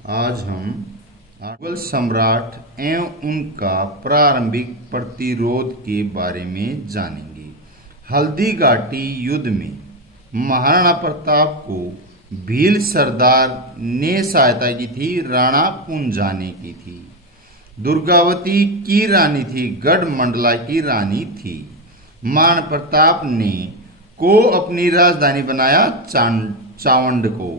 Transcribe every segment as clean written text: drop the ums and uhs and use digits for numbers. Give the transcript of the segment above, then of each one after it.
आज हम मुगल सम्राट एवं उनका प्रारंभिक प्रतिरोध के बारे में जानेंगे। हल्दी घाटी युद्ध में महाराणा प्रताप को भील सरदार ने सहायता की थी, राणा पुंजा ने की थी। दुर्गावती की रानी थी, गढ़ मंडला की रानी थी। महाराणा प्रताप ने को अपनी राजधानी बनाया चावंड को।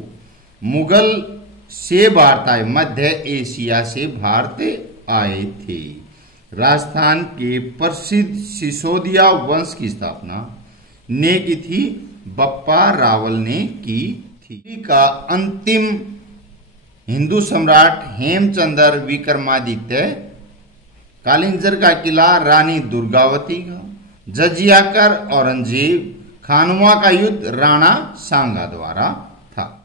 मुगल से भारत आए, मध्य एशिया से भारत आए थे। राजस्थान के प्रसिद्ध सिसोदिया वंश की स्थापना ने की थी, बप्पा रावल ने की थी। का अंतिम हिंदू सम्राट हेमचंद्र विक्रमादित्य, कालिंजर का किला रानी दुर्गावती का, जजिया कर औरंगजेब, खानवा का युद्ध राणा सांगा द्वारा था।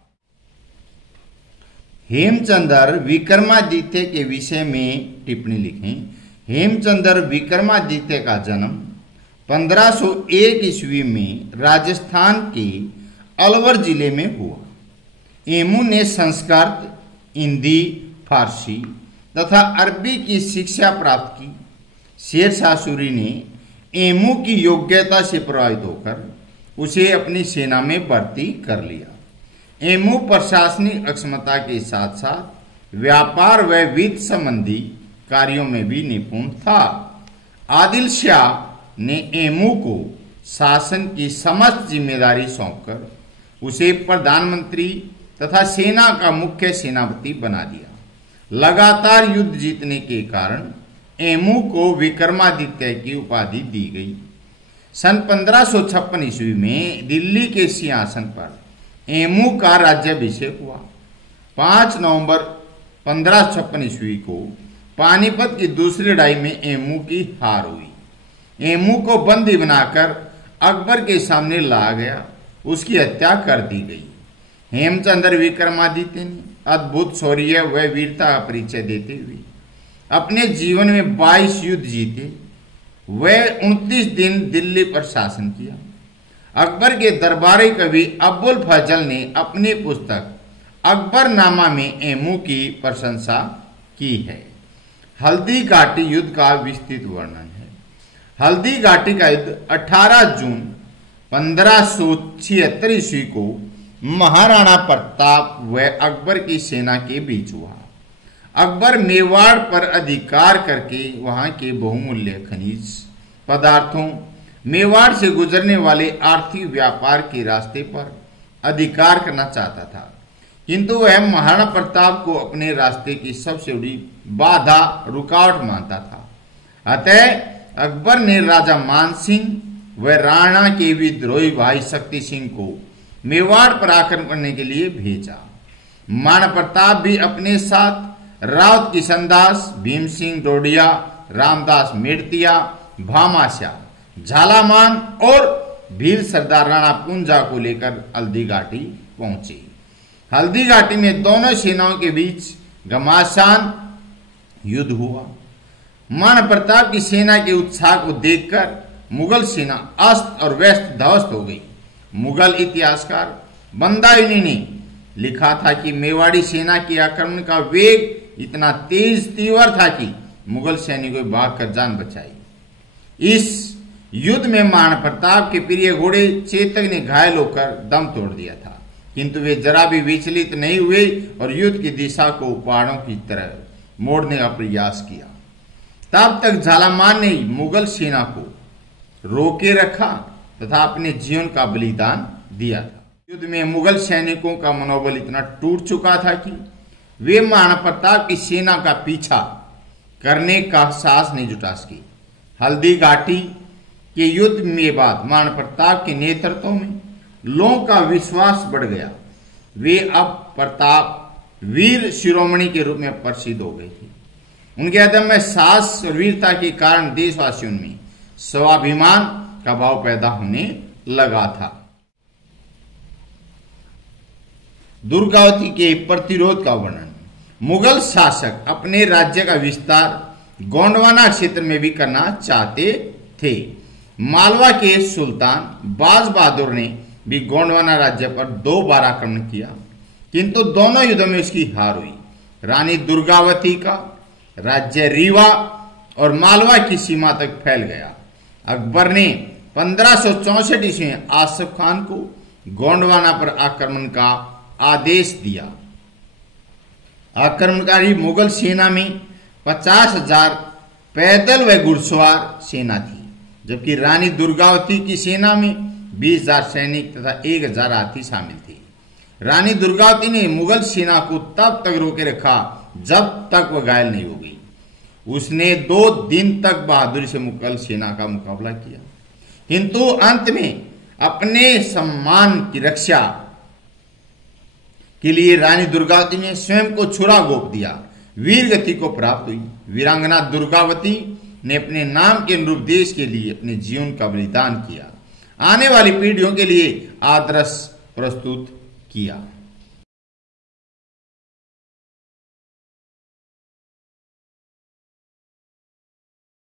हेमचंद्र विक्रमादित्य के विषय में टिप्पणी लिखें। हेमचंद्र विक्रमादित्य का जन्म 1501 ईस्वी में राजस्थान के अलवर जिले में हुआ। एमू ने संस्कृत, हिंदी, फारसी तथा अरबी की शिक्षा प्राप्त की। शेरशाह सूरी ने एमू की योग्यता से प्रभावित होकर उसे अपनी सेना में भर्ती कर लिया। एमू प्रशासनिक अक्षमता के साथ साथ व्यापार व वित्त संबंधी कार्यों में भी निपुण था। आदिल शाह ने एमू को शासन की समस्त जिम्मेदारी सौंपकर उसे प्रधानमंत्री तथा सेना का मुख्य सेनापति बना दिया। लगातार युद्ध जीतने के कारण एमू को विक्रमादित्य की उपाधि दी गई। सन 1556 ईस्वी में दिल्ली के सिंहासन पर एमू का राज्याभिषेक हुआ। 5 नवंबर 1556 ईस्वी को पानीपत की दूसरी लड़ाई में एमू की हार हुई। एमू को बंदी बनाकर अकबर के सामने लाया गया, उसकी हत्या कर दी गई। हेमचंद्र विक्रमादित्य ने अद्भुत शौर्य व वीरता का परिचय देते हुए अपने जीवन में 22 युद्ध जीते। वह 29 दिन दिल्ली पर शासन किया। अकबर के दरबारी कवि अबुल फजल ने अपनी पुस्तक अकबरनामा में एमू की प्रशंसा की है। हल्दी घाटी युद्ध का विस्तृत वर्णन है। हल्दी घाटी का युद्ध 18 जून 1576 ईस्वी को महाराणा प्रताप व अकबर की सेना के बीच हुआ। अकबर मेवाड़ पर अधिकार करके वहां के बहुमूल्य खनिज पदार्थों, मेवाड़ से गुजरने वाले आर्थिक व्यापार के रास्ते पर अधिकार करना चाहता था, किंतु वह महाराणा प्रताप को अपने रास्ते की सबसे बड़ी बाधा, रुकावट मानता था। अतः अकबर ने राजा मान सिंह व राणा के विद्रोही भाई शक्ति सिंह को मेवाड़ पर आक्रमण करने के लिए भेजा। महाराणा प्रताप भी अपने साथ राउत किशनदास, भीम सिंह डोडिया, रामदास मेड़तिया, भामाशाह, झालामान और भील सरदार राणा पुंजा को लेकर हल्दी घाटी पहुंचे। हल्दी घाटी में दोनों सेनाओं के बीच घमासान युद्ध हुआ। महाराणा प्रताप की सेना के उत्साह को देखकर मुगल सेना अस्त और व्यस्त ध्वस्त हो गई। मुगल इतिहासकार बंदायुनी ने लिखा था कि मेवाड़ी सेना के आक्रमण का वेग इतना तेज तीव्र था कि मुगल सैनिकों ने भागकर जान बचाई। इस युद्ध में महाराणा प्रताप के प्रिय घोड़े चेतक ने घायल होकर दम तोड़ दिया था, किंतु वे जरा भी विचलित नहीं हुए और युद्ध की दिशा को पहाड़ों की तरह मोड़ने का प्रयास किया। तब तक झालामान ने मुगल सेना को रोके रखा तथा अपने जीवन का बलिदान दिया था। युद्ध में मुगल सैनिकों का मनोबल इतना टूट चुका था कि वे महाराणा प्रताप की सेना का पीछा करने का साहस नहीं जुटा सके। हल्दी घाटी के युद्ध में बाद महाराणा प्रताप के नेतृत्व में लोगों का विश्वास बढ़ गया। वे अब प्रताप वीर शिरोमणि के रूप में प्रसिद्ध हो गए थे। उनके अदम्य साहस और वीरता के कारण देशवासियों में स्वाभिमान का भाव पैदा होने लगा था। दुर्गावती के प्रतिरोध का वर्णन। मुगल शासक अपने राज्य का विस्तार गोंडवाना क्षेत्र में भी करना चाहते थे। मालवा के सुल्तान बाज बहादुर ने भी गोंडवाना राज्य पर 2 बार आक्रमण किया, किंतु दोनों युद्धों में उसकी हार हुई। रानी दुर्गावती का राज्य रीवा और मालवा की सीमा तक फैल गया। अकबर ने 1564 ईस्वी में आसिफ खान को गोंडवाना पर आक्रमण का आदेश दिया। आक्रमणकारी मुगल सेना में 50,000 पैदल व घुड़सवार सेना थी, जबकि रानी दुर्गावती की सेना में 20,000 सैनिक तथा 1,000 हाथी शामिल थे। रानी दुर्गावती ने मुगल सेना को तब तक रोके रखा जब तक वह घायल नहीं हो गई। उसने 2 दिन तक बहादुरी से मुगल सेना का मुकाबला किया, किंतु अंत में अपने सम्मान की रक्षा के लिए रानी दुर्गावती ने स्वयं को छुरा घोंप दिया। वीर गति को प्राप्त हुई। वीरांगना दुर्गावती ने अपने नाम के अनुरूप देश के लिए अपने जीवन का बलिदान किया, आने वाली पीढ़ियों के लिए आदर्श प्रस्तुत किया।